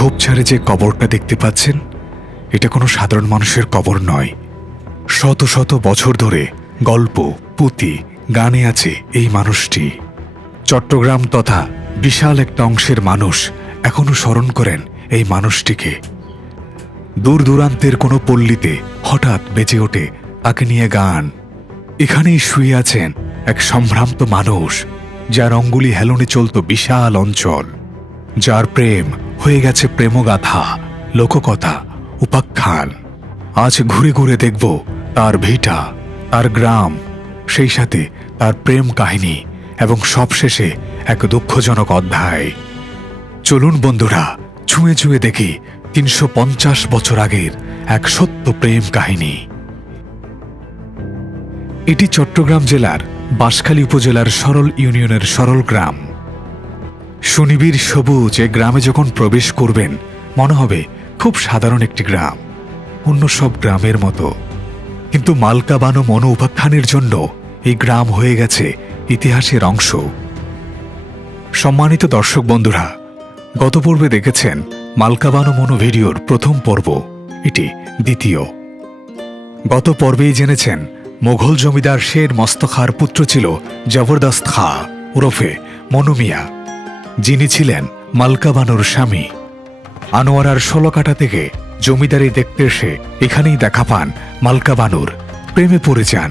ঝোপঝাড়ে যে কবরটা দেখতে পাচ্ছেন, এটা কোনো সাধারণ মানুষের কবর নয়। শত শত বছর ধরে গল্প, পুঁথি, গানে আছে এই মানুষটি। চট্টগ্রাম তথা বিশাল একটা অংশের মানুষ এখনো স্মরণ করেন এই মানুষটিকে। দূর দূরান্তের কোনো পল্লীতে হঠাৎ বেজে ওঠে তাকে নিয়ে গান। এখানেই শুয়ে আছেন এক সম্ভ্রান্ত মানুষ, যার অঙ্গুলি হেলনে চলত বিশাল অঞ্চল, যার প্রেম হয়ে গেছে প্রেমগাথা, লোককথা, উপাখ্যান। আজ ঘুরে ঘুরে দেখব তার ভিটা, তার গ্রাম, সেই সাথে তার প্রেম কাহিনী এবং সবশেষে এক দুঃখজনক অধ্যায়। চলুন বন্ধুরা, ছুঁয়ে ছুঁয়ে দেখি ৩৫০ বছর আগের এক সত্য প্রেম কাহিনী। এটি চট্টগ্রাম জেলার বাঁশখালী উপজেলার সরল ইউনিয়নের সরল গ্রাম। সুনিবিড় সবুজ এ গ্রামে যখন প্রবেশ করবেন, মনে হবে খুব সাধারণ একটি গ্রাম, অন্য সব গ্রামের মতো। কিন্তু মালকা বানো মনো উপাখ্যানের জন্য এই গ্রাম হয়ে গেছে ইতিহাসের অংশ। সম্মানিত দর্শক বন্ধুরা, গত পর্বে দেখেছেন মালকা বানো মনো ভিডিওর প্রথম পর্ব, এটি দ্বিতীয়। গত পর্বেই জেনেছেন মোঘল জমিদার শের মস্তখার পুত্র ছিল জবরদস্ত খা ওরফে মনু মিয়া, যিনি ছিলেন মালকা বানোর স্বামী। আনোয়ারার ১৬ কাঠা থেকে জমিদারি দেখতে এসে এখানেই দেখা পান মালকা বানুর। প্রেমে পড়ে যান,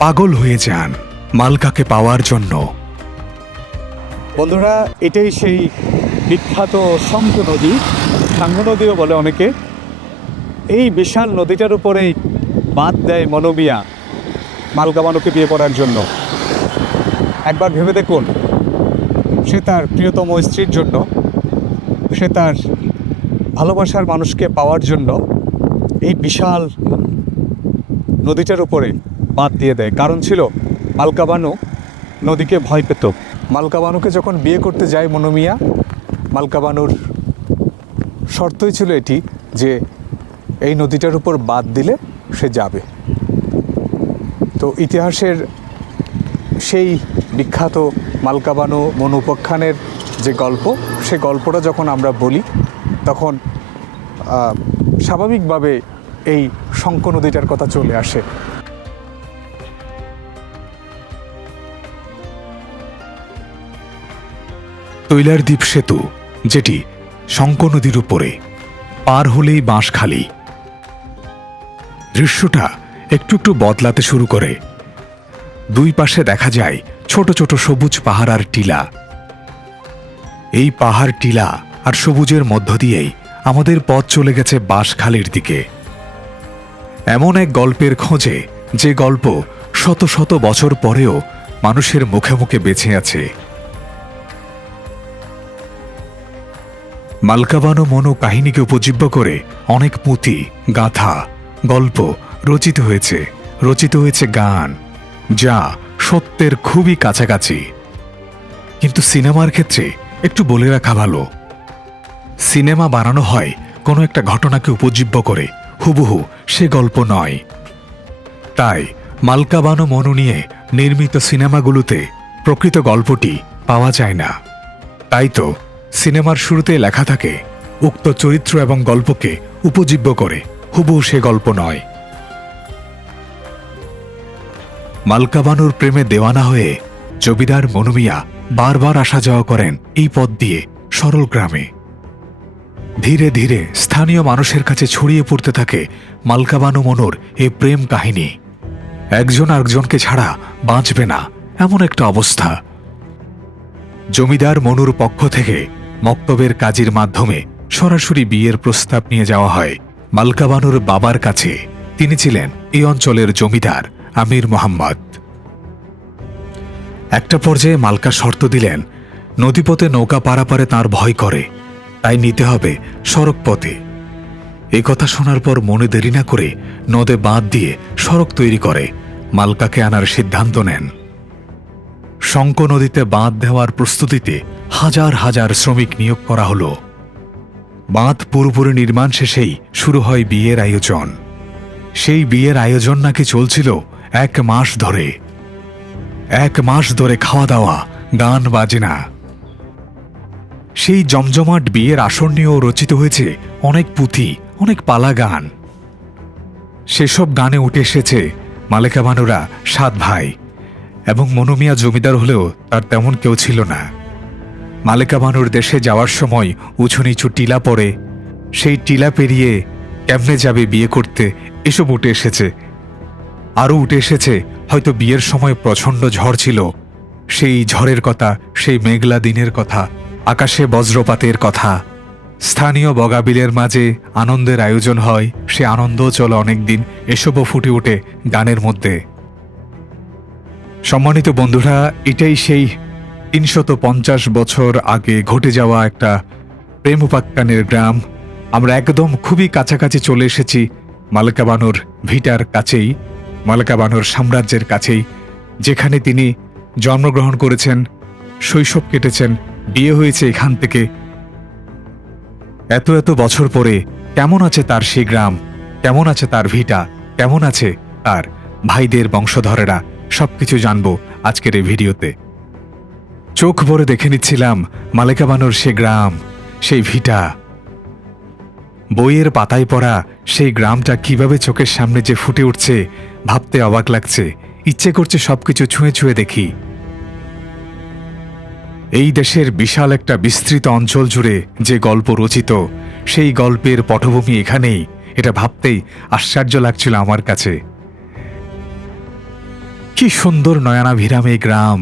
পাগল হয়ে যান মালকাকে পাওয়ার জন্য। বন্ধুরা, এটাই সেই বিখ্যাত শঙ্খ নদী, সাঙ্গ নদীও বলে অনেকে। এই বিশাল নদীটার উপরেই বাঁধ দেয় মনু মিয়া মালকা বানুকে বিয়ে করার জন্য। একবার ভেবে দেখুন, সে তার প্রিয়তম স্ত্রীর জন্য, সে তার ভালোবাসার মানুষকে পাওয়ার জন্য এই বিশাল নদীটার উপরে বাঁধ দিয়ে দেয়। কারণ ছিল মালকা বানু নদীকে ভয় পেত। মালকা বানুকে যখন বিয়ে করতে যায় মনু মিয়া, মালকা বানুর শর্তই ছিল এটি যে এই নদীটার উপর বাঁধ দিলে সে যাবে। তো ইতিহাসের সেই বিখ্যাত মালকা বানু মনু উপাখ্যানের যে গল্প, সে গল্পটা যখন আমরা বলি, তখন স্বাভাবিকভাবে এই শঙ্খ নদীটার কথা চলে আসে। তৈলার দ্বীপ সেতু, যেটি শঙ্খ নদীর উপরে, পার হলেই বাঁশখালী। দৃশ্যটা একটু একটু বদলাতে শুরু করে। দুই পাশে দেখা যায় ছোট ছোট সবুজ পাহাড় আর টিলা। এই পাহাড়, টিলা আর সবুজের মধ্য দিয়েই আমাদের পথ চলে গেছে বাঁশখালীর দিকে, এমন এক গল্পের খোঁজে যে গল্প শত শত বছর পরেও মানুষের মুখে মুখে বেঁচে আছে। মালকা বানো মনো কাহিনীকে উপজীব্য করে অনেক পুঁথি, গাথা, গল্প রচিত হয়েছে গান, যা সত্যের খুবই কাছাকাছি। কিন্তু সিনেমার ক্ষেত্রে একটু বলে রাখা ভালো, সিনেমা বানানো হয় কোনো একটা ঘটনাকে উপজীব্য করে, হুবহু সে গল্প নয়। তাই মালকা বানো মনো নিয়ে নির্মিত সিনেমাগুলোতে প্রকৃত গল্পটি পাওয়া যায় না। তাই তো সিনেমার শুরুতে লেখা থাকে উক্ত চরিত্র এবং গল্পকে উপজীব্য করে, হুবহু সে গল্প নয়। মালকা বানুর প্রেমে দেওয়ানা হয়ে জমিদার মনু মিয়া বারবার আসা যাওয়া করেন এই পথ দিয়ে সরল গ্রামে। ধীরে ধীরে স্থানীয় মানুষের কাছে ছড়িয়ে পড়তে থাকে মালকা বানু মনুর এই প্রেম কাহিনী। একজন আরেকজনকে ছাড়া বাঁচবে না, এমন একটা অবস্থা। জমিদার মনুর পক্ষ থেকে মক্তবের কাজীর মাধ্যমে সরাসরি বিয়ের প্রস্তাব নিয়ে যাওয়া হয় মালকা বানুর বাবার কাছে। তিনি ছিলেন এই অঞ্চলের জমিদার আমির মোহাম্মদ। একটা পর্যায়ে মালকা শর্ত দিলেন, নদীপথে নৌকা পারাপারে তার ভয় করে, তাই নিতে হবে সড়ক পথে। এই কথা শোনার পর মনে দেরি না করে নদে বাঁধ দিয়ে সড়ক তৈরি করে মালকাকে আনার সিদ্ধান্ত নেন। শঙ্খ নদীতে বাঁধ দেওয়ার প্রস্তুতিতে হাজার হাজার শ্রমিক নিয়োগ করা হলো। বাঁধ পুরোপুরি নির্মাণ শেষেই শুরু হয় বিয়ের আয়োজন। সেই বিয়ের আয়োজন নাকি চলছিল 1 মাস ধরে। 1 মাস ধরে খাওয়া দাওয়া, গান বাজনা। সেই জমজমাট বিয়ের আসর নিয়েও রচিত হয়েছে অনেক পুঁথি, অনেক পালা গান। সেসব গানে উঠে এসেছে মালেকা বানুরা 7 ভাই, এবং মনু মিয়া জমিদার হলেও তার তেমন কেউ ছিল না। মালেকা বানুর দেশে যাওয়ার সময় উঁচু নিচু টিলা পড়ে, সেই টিলা পেরিয়ে কেমনে যাবে বিয়ে করতে, এসব উঠে এসেছে। আরও উঠে এসেছে হয়তো বিয়ের সময় প্রচণ্ড ঝড় ছিল, সেই ঝড়ের কথা, সেই মেঘলা দিনের কথা, আকাশে বজ্রপাতের কথা। স্থানীয় বগাবিলের মাঝে আনন্দের আয়োজন হয়, সে আনন্দও চলে অনেকদিন, এসবও ফুটে ওঠে গানের মধ্যে। সম্মানিত বন্ধুরা, এটাই সেই 350 বছর আগে ঘটে যাওয়া একটা প্রেম উপাখ্যানের গ্রাম। আমরা একদম খুবই কাছাকাছি চলে এসেছি মালেকা বানুর ভিটার কাছেই, মালেকা বানুর সাম্রাজ্যের কাছেই, যেখানে তিনি জন্মগ্রহণ করেছেন, শৈশব কেটেছেন, বিয়ে হয়েছে এখান থেকে। এত এত বছর পরে কেমন আছে তার সেই গ্রাম, কেমন আছে তার ভিটা, কেমন আছে তার ভাইদের বংশধরেরা, সবকিছু জানবো আজকের এই ভিডিওতে। চোখ ভরে দেখে নিচ্ছিলাম মালেকা বানুর সে গ্রাম, সেই ভিটা। বইয়ের পাতায় পড়া সেই গ্রামটা কিভাবে চোখের সামনে যে ফুটে উঠছে, ভাবতে অবাক লাগছে, ইচ্ছে করছে সবকিছু ছুঁয়ে ছুঁয়ে দেখি। এই দেশের বিশাল একটা বিস্তৃত অঞ্চল জুড়ে যে গল্প রচিত, সেই গল্পের পটভূমি এখানেই, এটা ভাবতেই আশ্চর্য লাগছিল আমার কাছে। কি সুন্দর নয়নাভিরাম এই গ্রাম!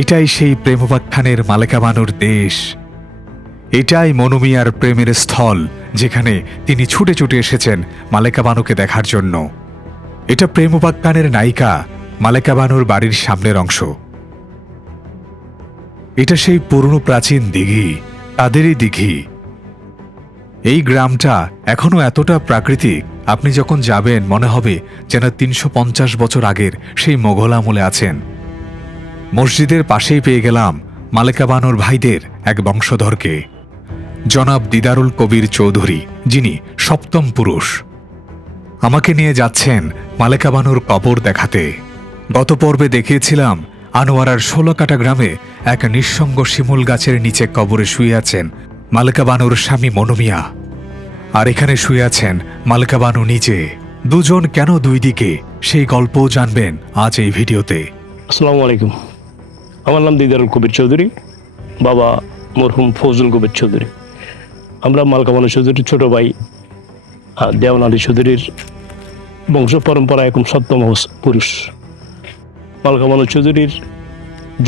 এটাই সেই প্রেমোপাখ্যানের মালেকা বানুর দেশ, এটাই মনু মিয়ার প্রেমের স্থল, যেখানে তিনি ছুটে ছুটে এসেছেন মালেকা বানুকে দেখার জন্য। এটা প্রেমোপাখ্যানের নায়িকা মালেকা বানুর বাড়ির সামনের অংশ। এটা সেই পুরনো প্রাচীন দিঘি, তাদেরই দিঘি। এই গ্রামটা এখনো এতটা প্রাকৃতিক, আপনি যখন যাবেন মনে হবে যেন 350 বছর আগের সেই মোগল আমলে আছেন। মসজিদের পাশেই পেয়ে গেলাম মালেকা বানুর ভাইদের এক বংশধরকে, জনাব দিদারুল কবির চৌধুরী, যিনি 7ম পুরুষ। আমাকে নিয়ে যাচ্ছেন মালেকা বানুর কবর দেখাতে। গত পর্বে দেখিয়েছিলাম আনোয়ারার 16 কাটা গ্রামে এক নিঃসঙ্গ শিমুল গাছের নিচে কবরে শুয়ে আছেন মালেকা বানুর স্বামী মনু মিয়া, আর এখানে শুয়ে আছেন মালেকা বানু নিজে। দুজন কেন দুই দিকে, সেই গল্পও জানবেন আজ এই ভিডিওতে। আসসালামু আলাইকুম, আমার নাম দিদারুল কবির চৌধুরী, বাবা মরহুম ফজলুল কবির চৌধুরী। আমরা মালেকা বানু চৌধুরীর ছোট ভাই দেওয়ান আলী চৌধুরীর বংশ পরম্পরা এখন 7ম পুরুষ। মালেকা বানু চৌধুরীর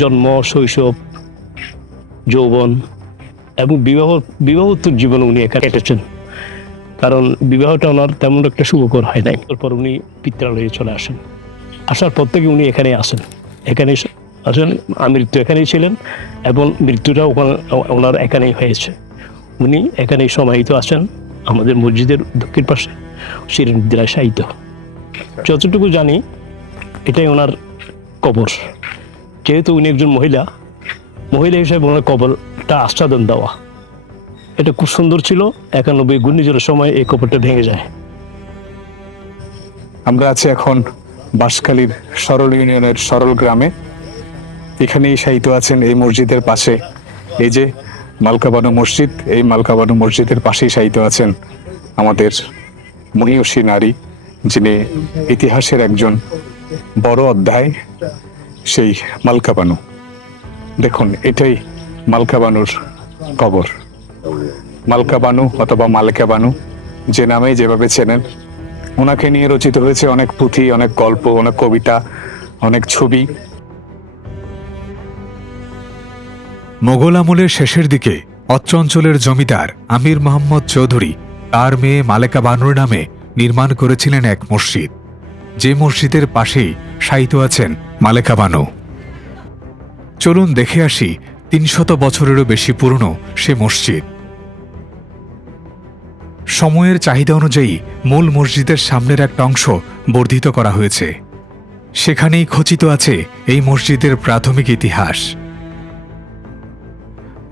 জন্ম, শৈশব, যৌবন এবং বিবাহোত্তর জীবন উনি একা কেটেছেন, কারণ বিবাহটা ওনার তেমন একটা সুখকর হয় নাই। তারপর উনি পিত্রালয়ে চলে আসেন। আসার পর থেকে উনি এখানে আসেন, এখানে আসেন, মৃত্যু এখানেই ছিলেন এবং মৃত্যুটা ওনার এখানেই হয়েছে। উনি এখানেই সমাহিত আছেন আমাদের মসজিদের দক্ষিণ পাশে শিরনিদ্রায় শায়িত। যতটুকু জানি এটাই ওনার কবর। যেহেতু উনি একজন মহিলা হিসেবে ওনার কবরটা আচ্ছাদন দেওয়া, এটা খুব সুন্দর ছিল। 91 ঘূর্ণিঝড়ের সময় এই কবরটা ভেঙে যায়। আমরা আছি এখন বাঁশখালীর সরল ইউনিয়নের সরল গ্রামে। এখানেই শায়িত আছেন এই মসজিদের পাশে, এই যে মালেকা বানু মসজিদ, এই মালেকা বানু মসজিদের পাশেই শায়িত আছেন আমাদের মহিয়সী নারী, যিনি ইতিহাসের একজন বড় অধ্যায়, সেই মালেকা বানু। দেখুন, এটাই মালেকা বানুর কবর। মালেকা বানু অথবা মালেকা বানু, যে নামে যেভাবে চেনেন, ওনাকে নিয়ে রচিত হয়েছে অনেক পুঁথি, অনেক গল্প, অনেক কবিতা, অনেক ছবি। মোগল আমলের শেষের দিকে অত্র অঞ্চলের জমিদার আমির মোহাম্মদ চৌধুরী তার মেয়ে মালেকা বানুর নামে নির্মাণ করেছিলেন এক মসজিদ, যে মসজিদের পাশেই শায়িত আছেন মালেকা বানু। চলুন দেখে আসি 300 বছরেরও বেশি পুরনো সে মসজিদ। সময়ের চাহিদা অনুযায়ী মূল মসজিদের সামনের একটা অংশ বর্ধিত করা হয়েছে। সেখানেই খচিত আছে এই মসজিদের প্রাথমিক ইতিহাস।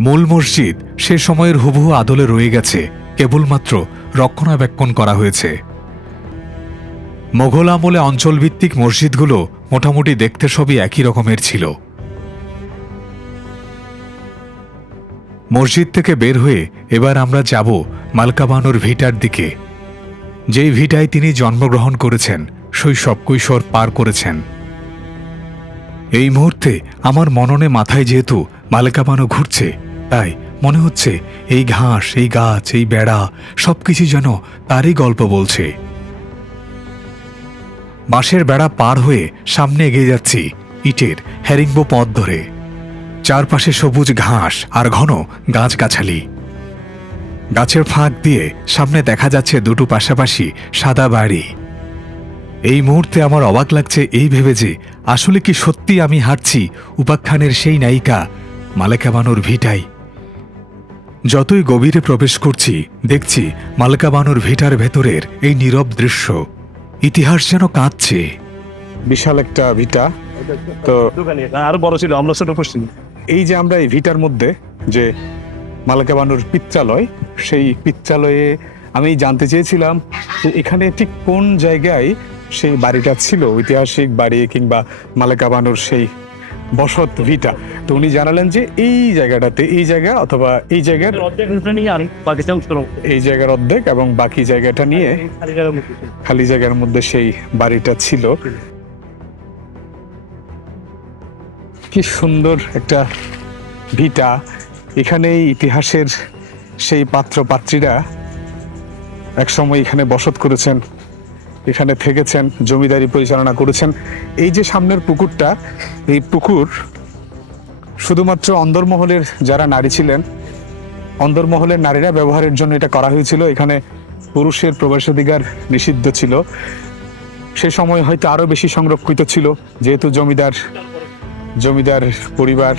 মূল মসজিদ সে সময়ের হুবহু আদলে রয়ে গেছে, কেবলমাত্র রক্ষণাবেক্ষণ করা হয়েছে। মোগল আমলে অঞ্চলভিত্তিক মসজিদগুলো মোটামুটি দেখতে সবই একই রকমের ছিল। মসজিদ থেকে বের হয়ে এবার আমরা যাব মালকা বানুর ভিটার দিকে, যেই ভিটায় তিনি জন্মগ্রহণ করেছেন, শৈশব কৈশোর পার করেছেন। এই মুহূর্তে আমার মননে মাথায় যেহেতু মালকা বানু ঘুরছে, তাই মনে হচ্ছে এই ঘাস, এই গাছ, এই বেড়া সবকিছু যেন তারই গল্প বলছে। বাঁশের বেড়া পার হয়ে সামনে এগিয়ে যাচ্ছি ইটের হেরিংবো পথ ধরে। চারপাশে সবুজ ঘাস আর ঘন গাছগাছালি। গাছের ফাঁক দিয়ে সামনে দেখা যাচ্ছে দুটো পাশাপাশি সাদা বাড়ি। এই মুহূর্তে আমার অবাক লাগছে এই ভেবে যে আসলে কি সত্যি আমি হাঁটছি উপাখ্যানের সেই নায়িকা মালেকা বানুর ভিটায়। যতই গভীরে প্রবেশ করছি দেখছি মালেকা বানুর ভিটার ভেতরের এই নীরব দৃশ্য। ইতিহাস যেন কাঁদছে। বিশাল একটা ভিটা। তো আরো বড় ছিল, আমরা ছোট করছি। এই যে আমরা এই ভিটার মধ্যে যে মালেকা বানুর পিত্রালয়, সেই পিত্রালয়ে আমি জানতে চেয়েছিলাম যে এখানে ঠিক কোন জায়গায় সেই বাড়িটা ছিল, ঐতিহাসিক বাড়ি কিংবা মালেকা বানুর সেই বসত ভিটা। তো উনি জানালেন যে এই জায়গাটাতে, এই জায়গা অথবা এই জায়গার এই জায়গার অর্ধেক এবং বাকি জায়গাটা নিয়ে খালি জায়গার মধ্যে সেই বাড়িটা ছিল। কি সুন্দর একটা ভিটা। এখানে ইতিহাসের সেই পাত্র পাত্রীরা একসময় এখানে বসত করেছেন, এখানে থেকেছেন, জমিদারি পরিচালনা করেছেন। এই যে সামনের পুকুরটা, এই পুকুর শুধুমাত্র অন্দরমহলের যারা নারী ছিলেন, অন্দরমহলের নারীরা ব্যবহারের জন্য এটা করা হয়েছিল। এখানে পুরুষের প্রবেশাধিকার নিষিদ্ধ ছিল। সে সময় হয়তো আরো বেশি সংরক্ষিত ছিল, যেহেতু জমিদার পরিবার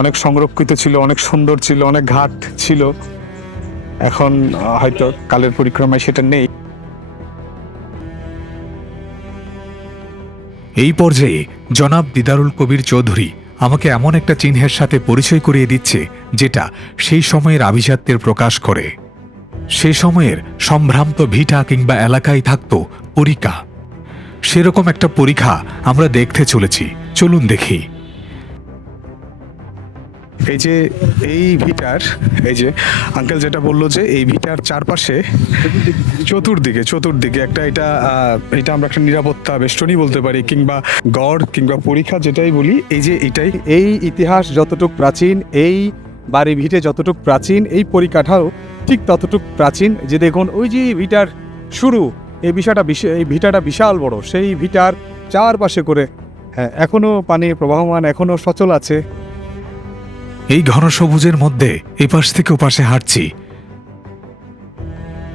অনেক সংরক্ষিত ছিল, অনেক সুন্দর ছিল, অনেক ঘাট ছিল। এখন হয়তো কালের পরিক্রমায় সেটা নেই। এই পর্যায়ে জনাব দিদারুল কবির চৌধুরী আমাকে এমন একটা চিহ্নের সাথে পরিচয় করিয়ে দিচ্ছে যেটা সেই সময়ের আভিজাত্যের প্রকাশ করে। সেই সময়ের সম্ভ্রান্ত ভিটা কিংবা এলাকায় থাকত পরিখা। সেরকম একটা পরিখা আমরা দেখতে চলেছি, চলুন দেখি। এই যে এই ভিটার, এই যে আঙ্কেল যেটা বললো যে এই ভিটার চারপাশে চতুর্দিকে একটা এটা আমরা একটা নিরাপত্তা বেষ্টনী বলতে পারি, কিংবা গড় কিংবা পরীক্ষা যেটাই বলি। এই যে এটাই এই ইতিহাস যতটুক প্রাচীন, এই বাড়ি ভিটে যতটুক প্রাচীন, এই পরিকাঠাও ঠিক ততটুক প্রাচীন। যে দেখুন ওই যে ভিটার শুরু, এই ভিটাটা বিশাল বড়। সেই ভিটার চারপাশে করে এখনো পানি প্রবাহমান, এখনো সচল আছে। এই ঘন সবুজের মধ্যে এপাশ থেকে ওপাশে হাঁটছি।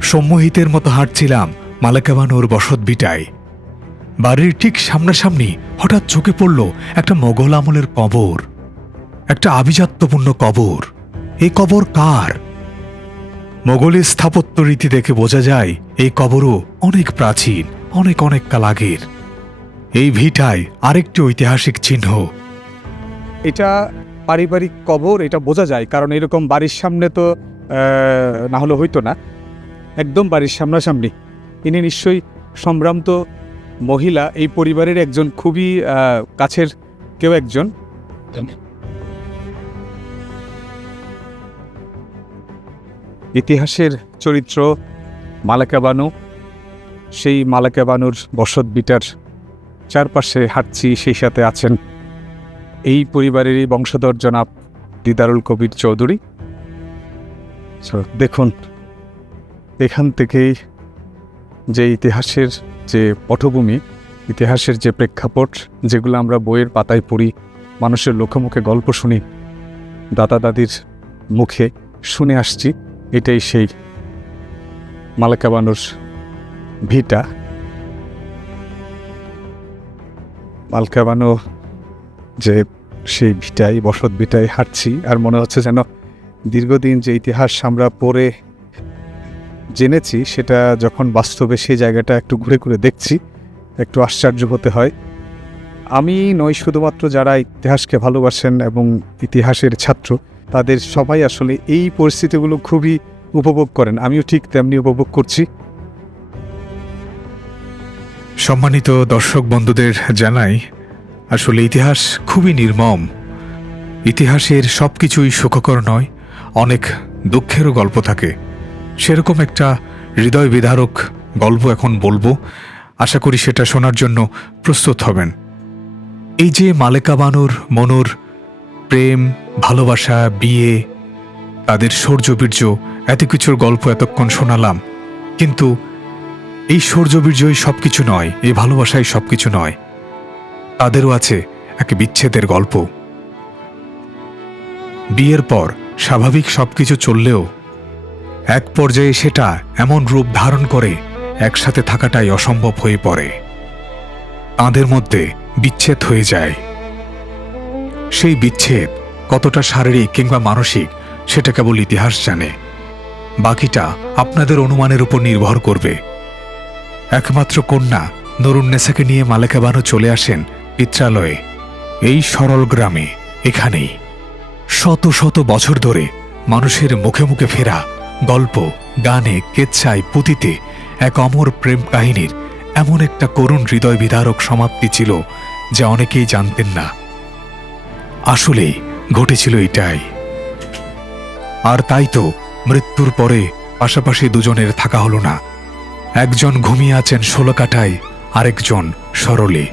সম্মোহিতের মতো হাঁটছিলাম মালেকা বানুর বসত ভিটায়। বাড়ির ঠিক সামনাসামনি হঠাৎ চোখে পড়ল একটা মোগল আমলের কবর, একটা আভিজাত্যপূর্ণ কবর। এই কবর কার? মোগলের স্থাপত্য রীতি দেখে বোঝা যায় এই কবরও অনেক প্রাচীন, অনেক অনেক কাল আগের। এই ভিটায় আরেকটি ঐতিহাসিক চিহ্ন। এটা পারিবারিক কবর, এটা বোঝা যায়, কারণ এরকম বাড়ির সামনে তো না হলে হইতো না। একদম বাড়ির সামনাসামনি। ইনি নিশ্চয়ই সম্ভ্রান্ত মহিলা, এই পরিবারের একজন খুবই কাছের কেউ একজন। ইতিহাসের চরিত্র মালেকা বানু, সেই মালেকা বানুর বসত ভিটার চারপাশে হাঁটছি। সেই সাথে আছেন এই পরিবারেরই বংশধর জনাব দিদারুল কবির চৌধুরী। দেখুন এখান থেকেই যে ইতিহাসের যে পটভূমি, ইতিহাসের যে প্রেক্ষাপট, যেগুলো আমরা বইয়ের পাতায় পড়ি, মানুষের মুখে মুখে গল্প শুনি, দাদা দাদির মুখে শুনে আসছি, এটাই সেই মালেকা বানুর ভিটা। মালেকা বানু যে সেই ভিটায়, বসত ভিটায় হাঁটছি, আর মনে হচ্ছে যেন দীর্ঘদিন যে ইতিহাস আমরা পড়ে জেনেছি, সেটা যখন বাস্তবে সেই জায়গাটা একটু ঘুরে ঘুরে দেখছি, একটু আশ্চর্য হতে হয়। আমি নই, শুধুমাত্র যারা ইতিহাসকে ভালোবাসেন এবং ইতিহাসের ছাত্র, তাদের সবাই আসলে এই পরিস্থিতিগুলো খুবই উপভোগ করেন। আমিও ঠিক তেমনি উপভোগ করছি। সম্মানিত দর্শক বন্ধুদের জানাই, আসলে ইতিহাস খুবই নির্মম। ইতিহাসের সবকিছুই সুখকর নয়, অনেক দুঃখেরও গল্প থাকে। সেরকম একটা হৃদয় বিদারক গল্প এখন বলবো, আশা করি সেটা শোনার জন্য প্রস্তুত হবেন। এই যে মালেকা বানুর মনুর প্রেম, ভালোবাসা, বিয়ে, তাদের শৌর্যবীর্য, এত কিছুর গল্প এতক্ষণ শোনালাম, কিন্তু এই শৌর্যবীর্যই সবকিছু নয়, এই ভালোবাসাই সবকিছু নয়। তাদেরও আছে এক বিচ্ছেদের গল্প। বিয়ের পর স্বাভাবিক সবকিছু চললেও এক পর্যায়ে সেটা এমন রূপ ধারণ করে একসাথে থাকাটাই অসম্ভব হয়ে পড়ে। তাদের মধ্যে বিচ্ছেদ হয়ে যায়। সেই বিচ্ছেদ কতটা শারীরিক কিংবা মানসিক সেটা কেবল ইতিহাস জানে। বাকিটা আপনাদের অনুমানের উপর নির্ভর করবে। একমাত্র কন্যা নূরুন্নেসাকে নিয়ে মালেকা বানু চলে আসেন পিত্রালয়ে, এই সরল গ্রামে। এখানেই শত শত বছর ধরে মানুষের মুখে মুখে ফেরা গল্প, গানে, কেচ্ছায়, পুঁথিতে এক অমর প্রেম কাহিনীর এমন একটা করুণ হৃদয় বিদারক সমাপ্তি ছিল যা অনেকেই জানতেন না। আসলেই ঘটেছিল এটাই। আর তাই তো মৃত্যুর পরে পাশাপাশি দুজনের থাকা হলো না। একজন ঘুমিয়ে আছেন 16 কাঠায়, আরেকজন সরলে।